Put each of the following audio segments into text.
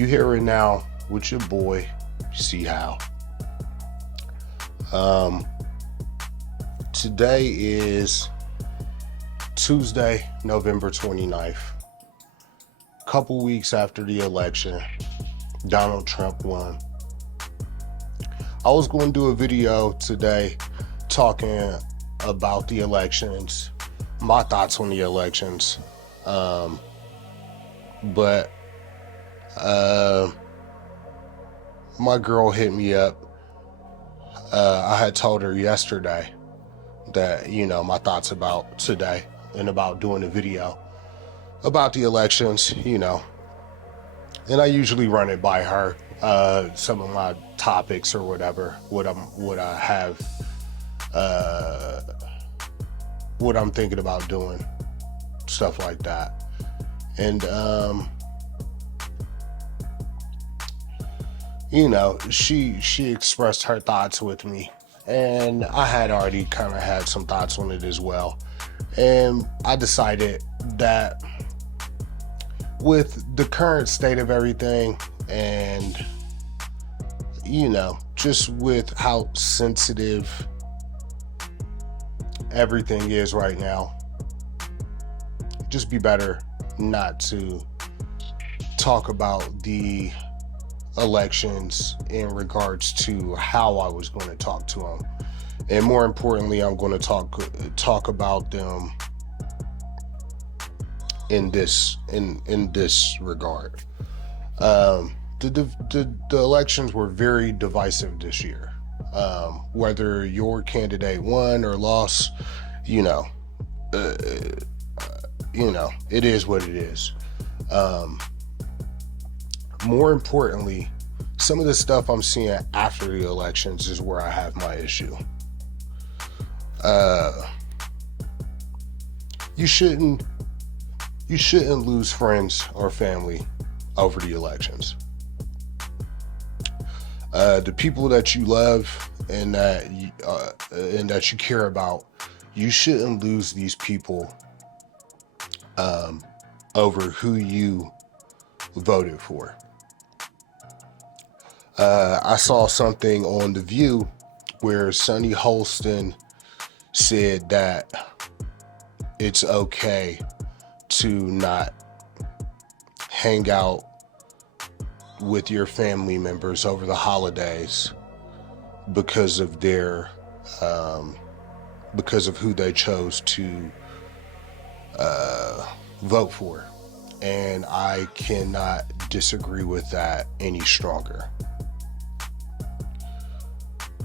You hear it now with your boy, See How. Today is Tuesday, November 29th. Couple weeks after the election, Donald Trump won. I was going to do a video today talking about the elections, my thoughts on the elections. But my girl hit me up. I had told her yesterday that, my thoughts about today and about doing a video about the elections, and I usually run it by her, some of my topics or whatever, what I'm thinking about doing, stuff like that. And, she expressed her thoughts with me, and I had already kind of had some thoughts on it as well. And I decided that with the current state of everything and, just with how sensitive everything is right now, just be better not to talk about the elections in regards to how I was going to talk to them. And more importantly, I'm going to talk about them in this regard. The elections were very divisive this year. Whether your candidate won or lost, it is what it is. More importantly, some of the stuff I'm seeing after the elections is where I have my issue. You shouldn't lose friends or family over the elections. The people that you love and that you care about, you shouldn't lose these people over who you voted for. I saw something on The View where Sonny Holston said that it's okay to not hang out with your family members over the holidays because of because of who they chose to vote for. And I cannot disagree with that any stronger.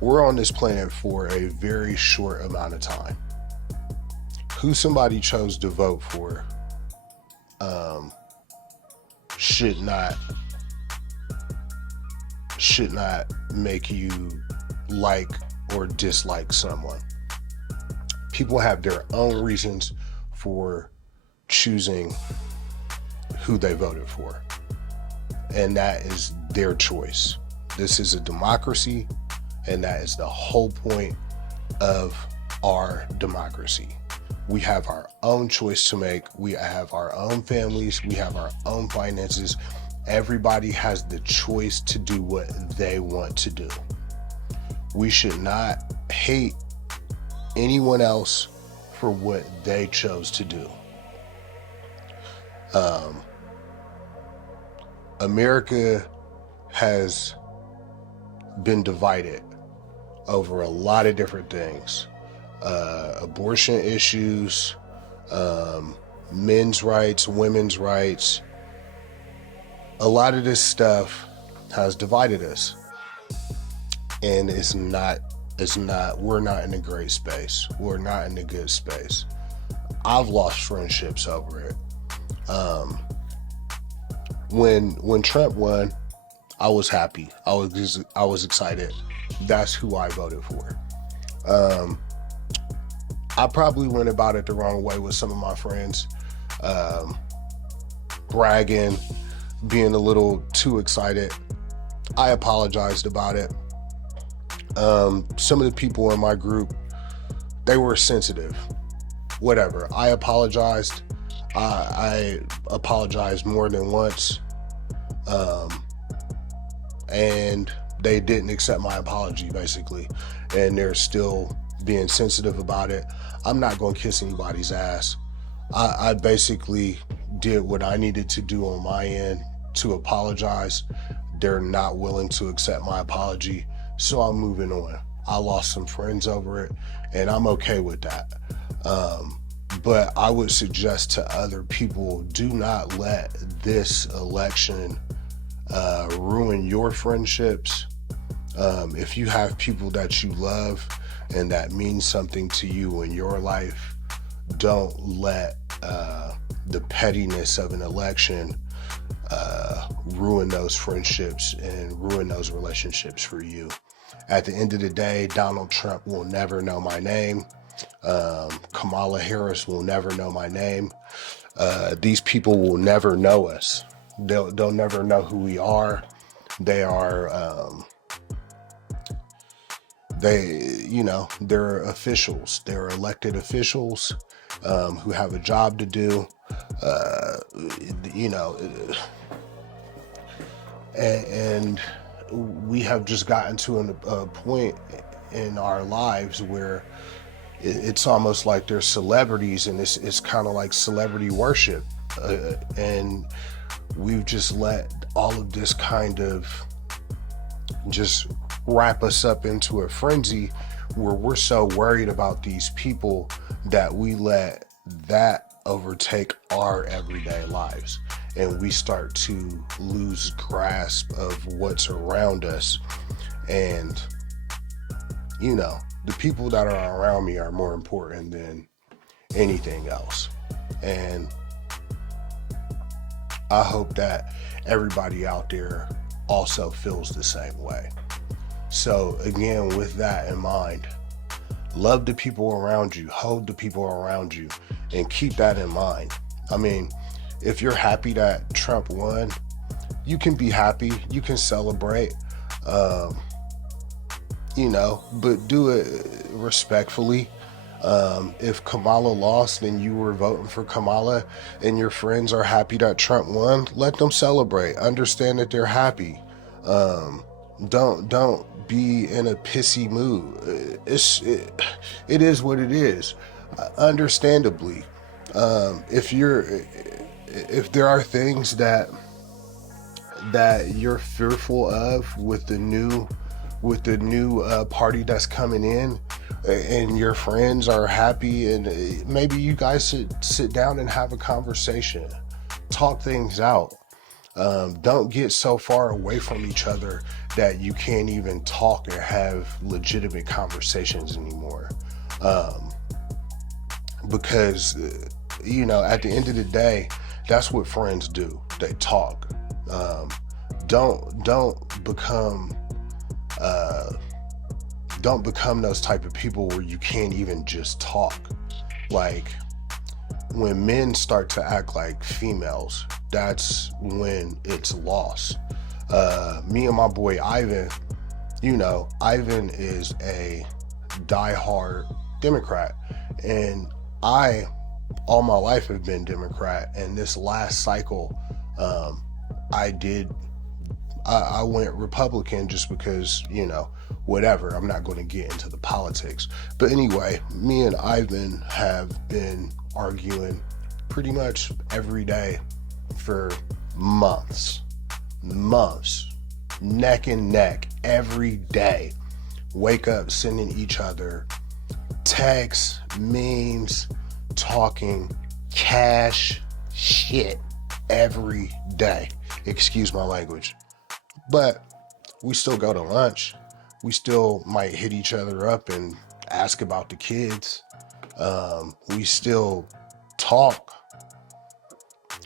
We're on this planet for a very short amount of time. Who somebody chose to vote for should not make you like or dislike someone. People have their own reasons for choosing who they voted for, and that is their choice. This is a democracy, and that is the whole point of our democracy. We have our own choice to make. We have our own families. We have our own finances. Everybody has the choice to do what they want to do. We should not hate anyone else for what they chose to do. America has been divided over a lot of different things. Abortion issues, men's rights, women's rights. A lot of this stuff has divided us. And we're not in a great space. We're not in a good space. I've lost friendships over it. When Trump won, I was happy. I was excited. That's who I voted for. I probably went about it the wrong way with some of my friends, bragging, being a little too excited. I apologized about it. Some of the people in my group, they were sensitive. Whatever. I apologized. I apologized more than once. And they didn't accept my apology, basically, and they're still being sensitive about it. I'm not going to kiss anybody's ass. I basically did what I needed to do on my end to apologize. They're not willing to accept my apology, so I'm moving on. I lost some friends over it, and I'm okay with that. But I would suggest to other people, do not let this election ruin your friendships. If you have people that you love and that means something to you in your life, don't let the pettiness of an election ruin those friendships and ruin those relationships for you. At the end of the day, Donald Trump will never know my name. Kamala Harris will never know my name. These people will never know us. They'll never know who we are. They are, they're officials. They're elected officials who have a job to do. And we have just gotten to a point in our lives where it's almost like they're celebrities, and it's kind of like celebrity worship. And we've just let all of this kind of just wrap us up into a frenzy where we're so worried about these people that we let that overtake our everyday lives, and we start to lose grasp of what's around us. And the people that are around me are more important than anything else. And I hope that everybody out there also feels the same way. So again, with that in mind, love the people around you, hold the people around you, and keep that in mind. I mean, if you're happy that Trump won, you can be happy, you can celebrate, but do it respectfully. If Kamala lost and you were voting for Kamala and your friends are happy that Trump won, let them celebrate. Understand that they're happy. Don't be in a pissy mood. It is what it is. Understandably, if there are things that you're fearful of with the new party that's coming in, and your friends are happy, and maybe you guys should sit down and have a conversation, talk things out. Don't get so far away from each other that you can't even talk or have legitimate conversations anymore. Because at the end of the day, that's what friends do. They talk. Don't become those type of people where you can't even just talk. Like, when men start to act like females, that's when it's lost. Me and my boy Ivan, Ivan is a diehard Democrat, and I all my life have been Democrat. And this last cycle, I went Republican just because, whatever. I'm not going to get into the politics. But anyway, me and Ivan have been arguing pretty much every day for months, neck and neck, every day. Wake up sending each other texts, memes, talking cash shit every day. Excuse my language. But we still go to lunch. We still might hit each other up and ask about the kids. We still talk.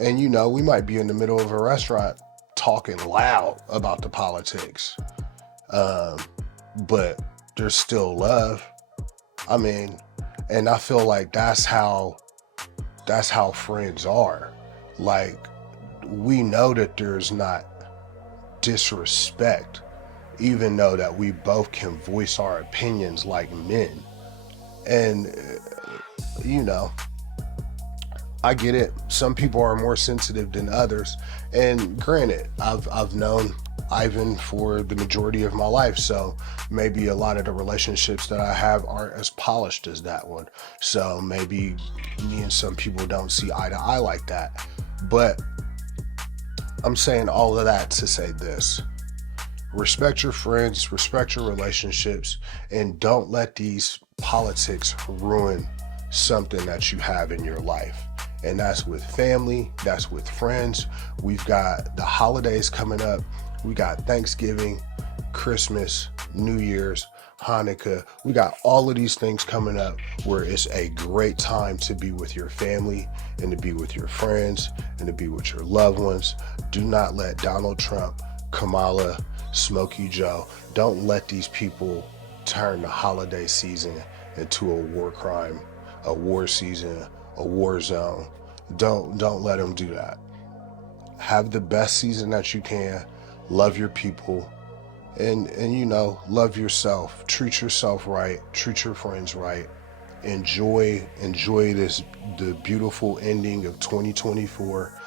And we might be in the middle of a restaurant talking loud about the politics. But there's still love. I mean, and I feel like that's how friends are. Like, we know that there's not disrespect, even though that we both can voice our opinions like men. And I get it. Some people are more sensitive than others. And granted, I've known Ivan for the majority of my life. So maybe a lot of the relationships that I have aren't as polished as that one. So maybe me and some people don't see eye to eye like that. But I'm saying all of that to say this: respect your friends, respect your relationships, and don't let these politics ruin something that you have in your life. And that's with family, that's with friends. We've got the holidays coming up. We got Thanksgiving, Christmas, New Year's, Hanukkah. We got all of these things coming up where it's a great time to be with your family and to be with your friends and to be with your loved ones. Do not let Donald Trump, Kamala, Smokey Joe, don't let these people turn the holiday season into a war crime, a war season, a war zone. Don't let them do that. Have the best season that you can. Love your people, and love yourself. Treat yourself right. Treat your friends right. Enjoy the beautiful ending of 2024.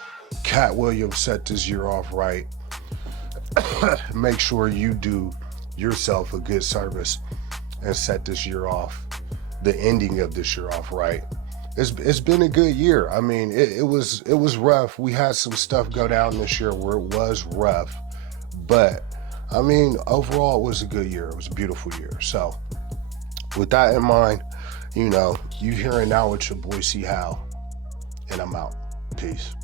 Cat Williams set this year off right. Make sure you do yourself a good service and set this year off, the ending of this year off right. It's been a good year. I mean, it was rough. We had some stuff go down this year where it was rough, but I mean, overall it was a good year. It was a beautiful year. So with that in mind, you hearing now with your boy C Hal, and I'm out. Peace.